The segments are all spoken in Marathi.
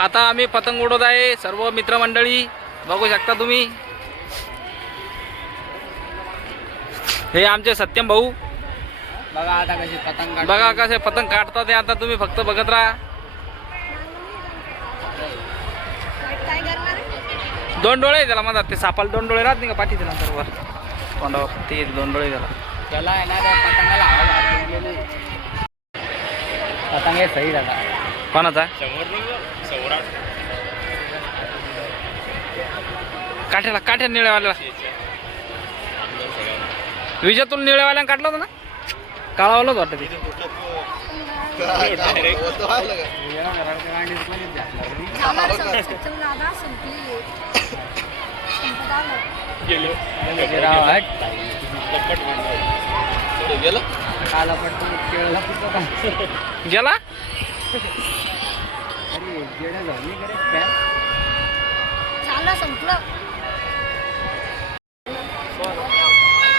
आता आम्ही पतंग उडवत आहे सर्व मित्रमंडळी बघू शकता तुम्ही। हे आमचे सत्यम भाऊ बघा आता कशी पतंग बघा कसे पतंग काढतात ते आता तुम्ही फक्त बघत राहा। दोन डोळे त्याला म्हणतात ते सापाला दोन डोळे राहत नाही का पाठीचे नंतर वर तोंडावर ते दोन डोळे त्याला आहे ना त्या पतंगाला आवाज गेली पतंग हे सही झाला कोणाचा काठ्याला काठ्या निळ्यावाल्याला विजेतून निळ्यावाल्यानं काढलं होतं ना काळावालाच वाटतं ते गेला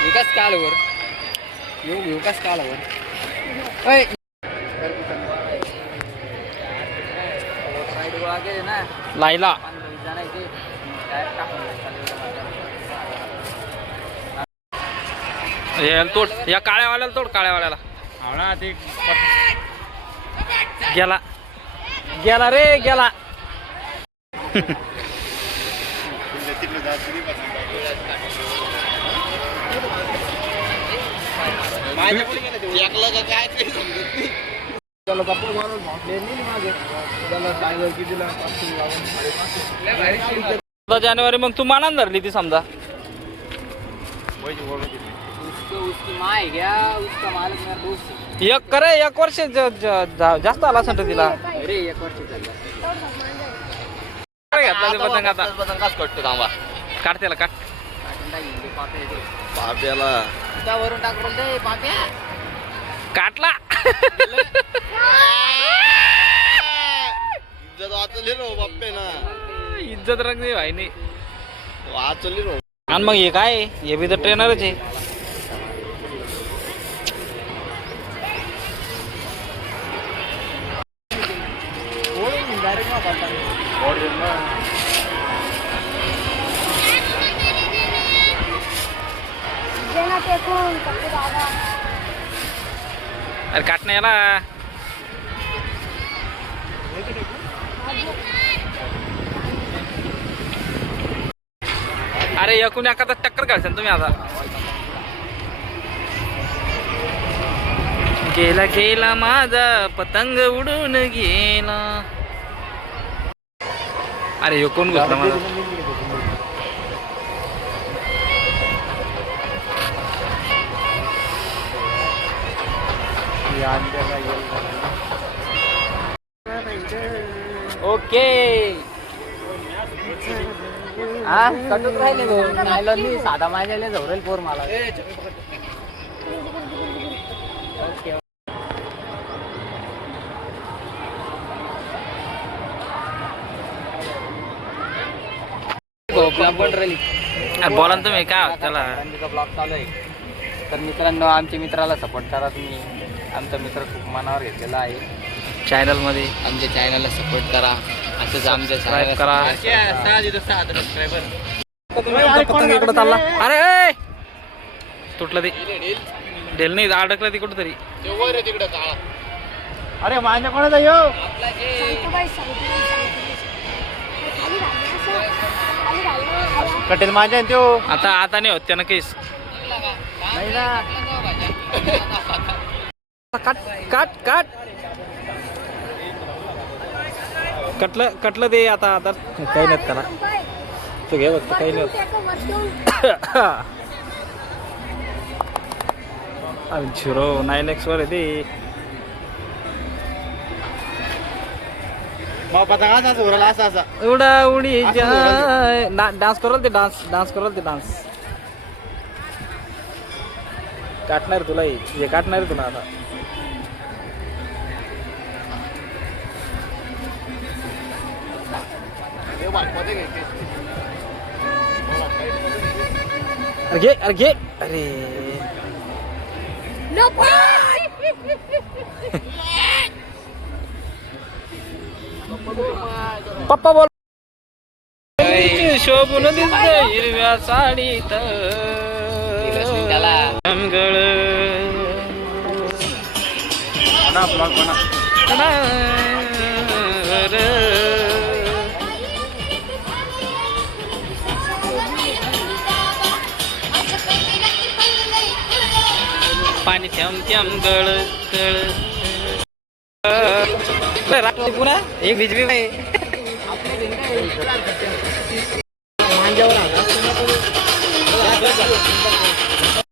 विकास कालवर विकास कालवर लायला तोड या काळ्यावाल्याला तोड काळ्यावाल्याला गेला गेला रे गेला जानेवारी मग तू मानान धरली ती समजा उसकी माँ है क्या उसका मालिक मेरा दोस्त एक करे एक वर्ष जास्त आला असं तिला अरे एक वर्ष झालं घेतला ते पतंग आता पतंगाच कटतो थांबा काढ त्याला काढ पाप्याला त्यावरून टाकून दे पाप्या काटला इज्जत वाचली रो बाप्पे ना इज्जत रंगली भाई नाही वाचली रो आणि मग हे काय हे बी तर ट्रेनरच आहे अरे काटणं याला अरे एकूण एखादा टक्कर काढशाल तुम्ही आता गेला गेला माझा पतंग उडून गेला अरे एकूण घुसला माझा ओके हा कटून राहिले नायलॉन मी साधा माझ्याला झवरेल पोर मला पण राहिली बोला ना तुम्ही काय त्याला ब्लॉग चालू आहे तर मित्रांनो आमच्या मित्राला सपोर्ट करा तुम्ही आमचा मित्र खूप मनावर घेतलेला आहे चॅनल मध्ये आमच्या चॅनलला सपोर्ट करा असंच आमच्या सबस्क्राईब करा सबस्क्रायबर पतंग इकडे चालला अरे तुटलं ते ढेल नाही अडकलं ते कुठंतरी तिकडे काळा अरे माझ्या कोणाचा येऊ कटेल माझ्या तो आता आता नाही होत त्यानं केस नाही ना काट काट काट कटलं कटलं ते आता आता काही नाही त्याला तू घे बघ काही नाही झिरो 9x वर आहे ते उडा उडी डान्स करल ते डान्स करल ते डान्स काटणार तुला हे काटणार तुला आता अरे घे अरे पप्पा बोल शोभून दिसत हिरव्या साडीत गळ पाणी थेंब थेंब गळ गळ पुन्हा एक भिजवी बाई मांजावर